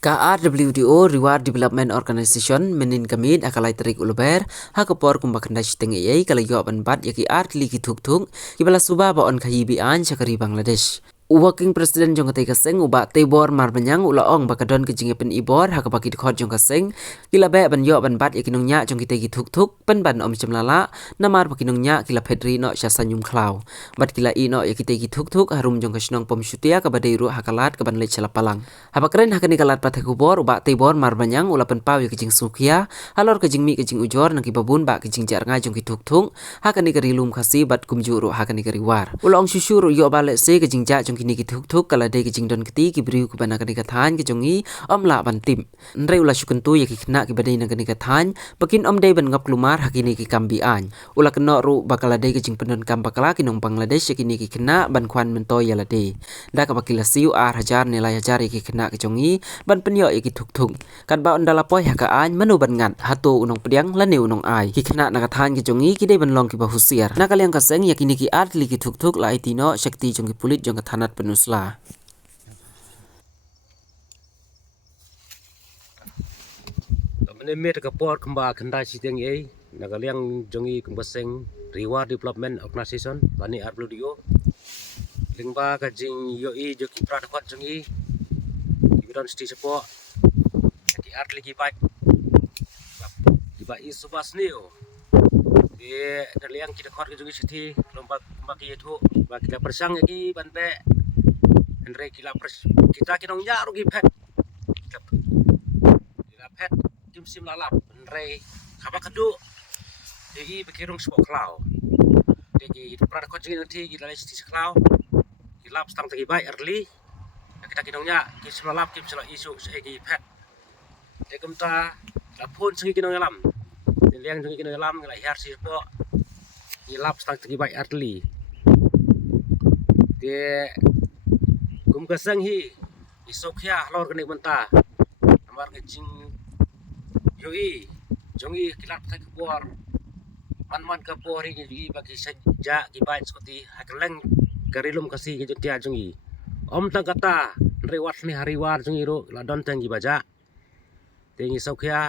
KRWDO Reward Development Organization menin kamid akalai terik uluber hakapor kumbakanda shiteng ei kala yo ban yaki art ligi thuk kibala suba ba on khayi bi an chakari Bangladesh. Working President jong kate kaseng uba tebor marbanyang ulaong bakadon kejing pen ibor hakapaki khot jong kaseng kila be ban yo ban yaki nong nya jong kite gi thuk pen ban om chemlala namar pakinong nya kila pedri no syasanyum klau bat kila ino yaki te gi thuk harum jong kasnong pom syutia ka badairu hakalat ka ban le palang hapakren hakani kalat pathekubor uba tebor marbanyang ula pen paw yaki jing sukia halor kejing mi kejing ujor nang babun ba kejing jar nga jong ki thuk hakani kari lum khasi bat kumjuru hakani kari war ulong syusyur yo bale se kejing ja jong kini ki thuk kala de ki jingdon kiti ki briu ku bana kani kathan ki jongi omla bantim nre ula syukentu ya ki khna ki badai na kani kathan pakin om de ban ngap lumar hakini ki kambi an ula keno ru bakala de ki jing pendon kam bakala ki nong Bangladesh ya kini ki khna ban khwan mento ya la de da ka bakila siu ar hajar nilai hajar ya ki khna ki jongi ban penyo ya ki thuk kan ba ondala poi haka an manu ban ngat hatu unong pediang la ne unong ai ki khna na kathan ki jongi ki de ban long ki bahusiar na kalyang kaseng ya kini ki art li ki thuk la itino shakti jongi pulit jong kathanat penusla. Menemir kapor kemba kenda siteng ei nagaliang jongi kembaseng Reward Development Organization bani RWDO lingba kajing yoi joki pradakot jongi ibran sti sepo ki art ligi pai iba isubas neo de nagaliang kita khot jongi siti lomba ki itu ba kita persang ki banpe Andre kila kita kinong nya rugi pet kila pet tim sim lalap Andre kaba kadu degi bekirung sebok klau degi itu pernah kocing nanti kita lihat di seklau kilap stang tegi baik early kita kinong nya kim sim lalap kim sela isu segi pet degem ta lapun sengi kinong lam liang sengi kinong lam ngelai har si sebok kilap stang tegi baik early de kum kasang hi isokya lor kenik benta amar kecing yoi jongi kilat thak bor man kapor hi gi bagi saja gi baik seperti hakeleng garilum kasih gi jotia jongi om tang kata rewat ni hariwar jongi ro ladon tang gi baja tengi sokya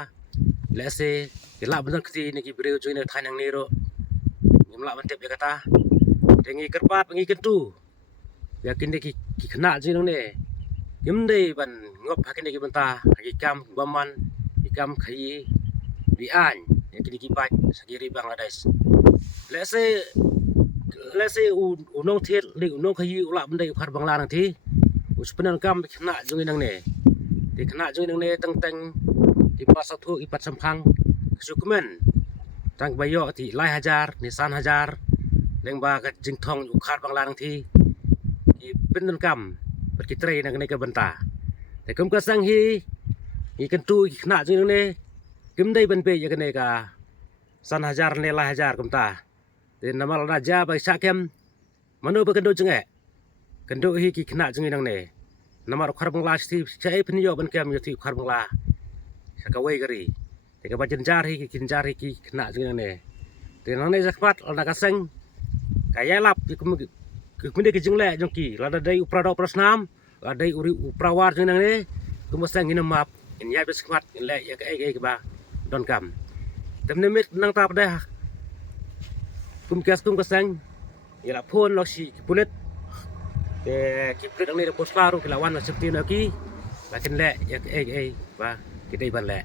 lese kilap benar keti ni gi breu jongi thanang ni ro ngimla bantep ya kata tengi kerpat ngi kentu yakin deki ki kena jinong ne gimde ban ngop hakin deki benta hakikam baman ikam khayi bian yakin deki pai sagiri Bangladesh lese unong thet li unong khayi ula benda ukhar bangla nang thi uspenan kam kena jungi nang ne di kena jungi nang ne teng ipat satu ipat samphang sukumen tang bayo ti lai hajar nisan hajar lengba ka jingthong ukhar bangla nang thi pendon kam berkitre nang ke benta te kum kasang hi kentu kena jing ne kum dai ban pe ya kene ka san hajar ne la hajar kum ta te namal raja bai sakem manu ba kendo jenge kendo hi ki kena jing nang ne namar khar bangla sti chai pni yo ban kem yo ti khar bangla sakawai gari te ka bajen jar hi kinjar hi ki kena jing nang ne te nang ne zakpat ala kasang kaya lap kemudian kejeng le jongki lada dai uprado prasnam lada dai uri uprawar jeng nang ne kumasang ina map in ya besmat in le ya ke ba don kam temne mit nang tap dah kum kasang ya phone lo si pulet ki pulet ang ne posla ru kilawan na septi na ki lakin le ya ke ba kita iban le